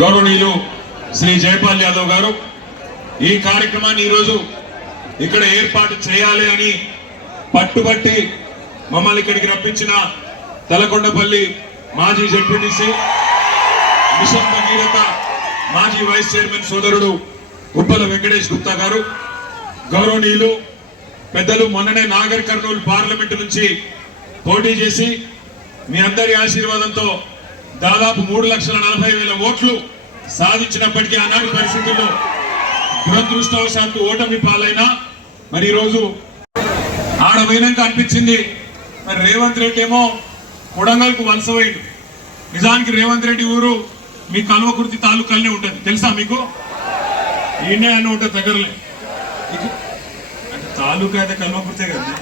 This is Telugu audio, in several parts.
గౌరవనీయులు శ్రీ జయపాల్ యాదవ్ గారు ఈ కార్యక్రమాన్ని ఈరోజు ఇక్కడ ఏర్పాటు చేయాలి అని పట్టుబట్టి మమ్మల్ని ఇక్కడికి రప్పించిన తలకొండపల్లి మాజీ జడ్పీటీసీ మిషన్ భగీరథ మాజీ వైస్ చైర్మన్ సోదరుడు ఉప్పల వెంకటేష్ గుప్తా గారు గౌరవనీయులు పెద్దలు మొన్ననే నాగర్ కర్నూలు పార్లమెంటు నుంచి పోటీ చేసి మీ అందరి ఆశీర్వాదంతో దాదాపు మూడు లక్షల నలభై వేల ఓట్లు సాధించినప్పటికీ ఆనాటి పరిస్థితుల్లో దురదృష్టవశాత్తు ఓటమి పాలైనా మరి ఈరోజు ఆడపోయినాక అనిపించింది. మరి రేవంత్ రెడ్డి ఏమో కొడంగల్కు వలసపోయింది నిజానికి రేవంత్ రెడ్డి ఊరు మీ కల్వకుర్తి తాలూకాలనే ఉంటుంది. తెలుసా మీకు? ఈయనే అని ఉంటుంది దగ్గరలే అంటే తాలూకా అయితే కల్వకుర్తే కదా.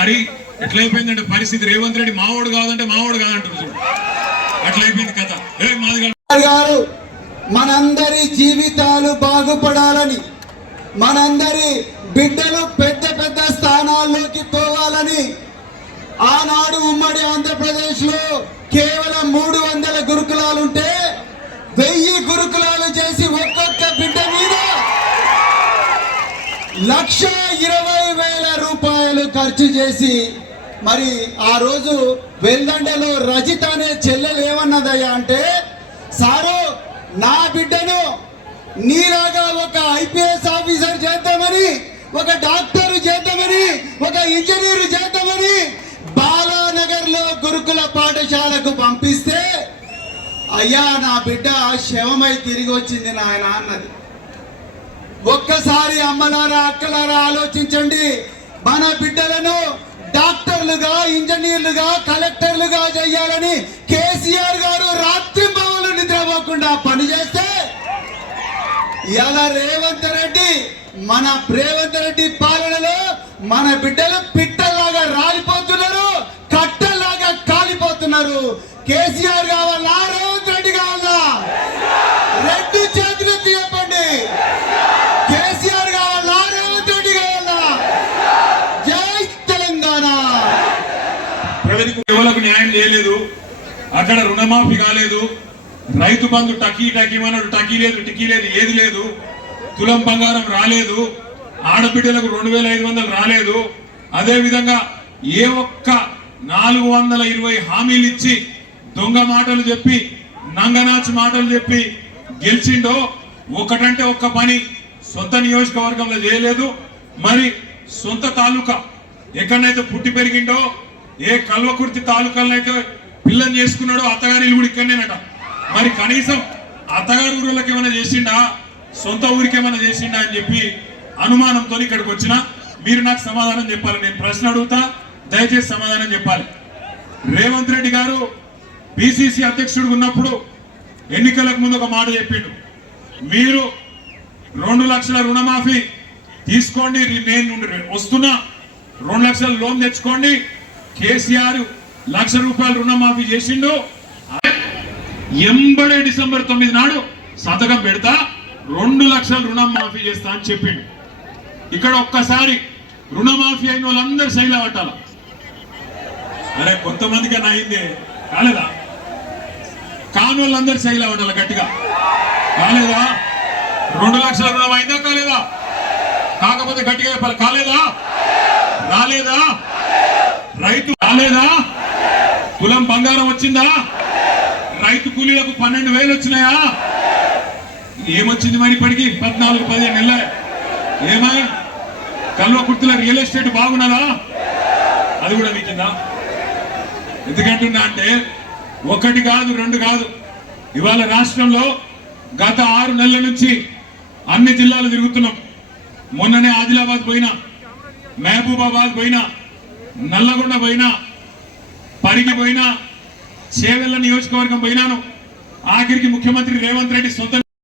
మరి ఎట్లయిపోయిందంటే పరిస్థితి? రేవంత్ రెడ్డి మావోడు కాదంటే మావోడు కాదంటారు చూడు. అట్లయిపోయింది కథ. ఏ మాది గారు మనందరి జీవితాలు బాగుపడాలని మనందరి బిడ్డలు పెద్ద పెద్ద స్థానాల్లోకి పోవాలని ఆనాడు ఉమ్మడి ఆంధ్రప్రదేశ్లో కేవలం మూడు వందల గురుకులాలుంటే వెయ్యి గురుకులాలు చేసి ఒక్కొక్క బిడ్డ మీద లక్ష ఇరవై వేల రూపాయలు ఖర్చు చేసి మరి ఆ రోజు వెల్దండలో రజిత అనే చెల్లెలు ఏమన్నదయ్యా అంటే సారు నా బిడ్డను నీలాగా ఒక ఐపీఎస్ ఆఫీసర్ చేద్దామని ఒక డాక్టర్ చేద్దామని ఒక ఇంజనీర్ చేద్దామని బాలానగర్లో గురుకుల పాఠశాలకు పంపిస్తే అయ్యా నా బిడ్డ శవమై తిరిగి వచ్చింది నాయన అన్నది. ఒక్కసారి అమ్మలారా అక్కలారా ఆలోచించండి. మన బిడ్డలను డాక్టర్లుగా ఇంజనీర్లుగా కలెక్టర్లుగా చేయాలని కేసీఆర్ గారు రాత్రి భవన్లు నిద్రపోకుండా పనిచేస్తే ఇలా రేవంత్ రెడ్డి మన రేవంత్ రెడ్డి పాలనలో మన బిడ్డలు పిట్టల్లాగా రాలిపోతున్నారు కట్టల్లాగా కాలిపోతున్నారు. కేసీఆర్ గారు రేవంత్ రెడ్డి కావాలా రెండు చేతులు ఎత్తి చెప్పండి కేసీఆర్ కావాలా రేవంత్ రెడ్డి కావాలా జై తెలంగాణ ప్రజలకు ఎవరికి న్యాయం చేయలేదు? అక్కడ రుణమాఫీ కాలేదు. రైతు బంధు టకీ టకీమన్నాడు టకీ లేదు టికీ లేదు ఏది లేదు. తులం బంగారం రాలేదు. ఆడబిడ్డలకు రెండు వేల ఐదు వందలు రాలేదు. అదేవిధంగా ఏ ఒక్క నాలుగు వందల ఇరవై హామీలు ఇచ్చి దొంగ మాటలు చెప్పి నంగనాచి మాటలు చెప్పి గెలిచిండో ఒకటంటే ఒక్క పని సొంత నియోజకవర్గంలో చేయలేదు. మరి సొంత తాలూకా ఎక్కడైతే పుట్టి పెరిగిండో ఏ కల్వకుర్తి తాలూకాలో అయితే పిల్లని చేసుకున్నాడో అత్తగారి ఇల్లు కూడా ఇక్కడనేనట. మరి కనీసం అత్తగారి ఊళ్ళకి ఏమైనా చేసిండా? సొంత ఊరికి ఏమైనా చేసిండా అని చెప్పి అనుమానంతో ఇక్కడికి వచ్చిన. మీరు నాకు సమాధానం చెప్పాలి నేను ప్రశ్న అడుగుతా దయచేసి సమాధానం చెప్పాలి. రేవంత్ రెడ్డి గారు బీసీసీ అధ్యక్షుడు ఉన్నప్పుడు ఎన్నికలకు ముందు ఒక మాట చెప్పిండు. మీరు రెండు లక్షల రుణమాఫీ తీసుకోండి నేను వస్తున్నా. రెండు లక్షల లోన్ తెచ్చుకోండి కేసీఆర్ లక్ష రూపాయలు రుణమాఫీ చేసిండు. ఎంబడే డిసెంబర్ తొమ్మిది నాడు సంతకం పెడతా రెండు లక్షల రుణం మాఫీ చేస్తా అని చెప్పిండు. ఇక్కడ ఒక్కసారి రుణమాఫీ అయిన వాళ్ళందరూ శైలి పట్టాల? అరే కొంతమందికి అయిందే. కాలేదా? కాని వాళ్ళందరూ శైలి పట్టాల గట్టిగా? కాలేదా? రెండు లక్షల రుణం అయిందా కాలేదా? కాకపోతే గట్టిగా చెప్పాలి. కాలేదా? రాలేదా? రైతు రాలేదా? కులం బంగారం వచ్చిందా? రైతు కూలీలకు పన్నెండు వేలు వచ్చినాయా? ఏమొచ్చింది మరి ఇప్పటికి? పద్నాలుగు పదిహేను నెలల. ఏమై? కల్వకుర్తిలో రియల్ ఎస్టేట్ బాగున్నదా? అది కూడా మీకిందా? ఎందుకంటున్నా అంటే ఒకటి కాదు రెండు కాదు. ఇవాళ రాష్ట్రంలో గత ఆరు నెలల నుంచి అన్ని జిల్లాలు తిరుగుతున్నాం. మొన్ననే ఆదిలాబాద్ పోయినా మహబూబాబాద్ పోయినా నల్లగొండ పోయినా పరిగి పోయినా చేవెళ్ళ నియోజకవర్గం పోయినాను. ఆఖరికి ముఖ్యమంత్రి రేవంత్ రెడ్డి సొంత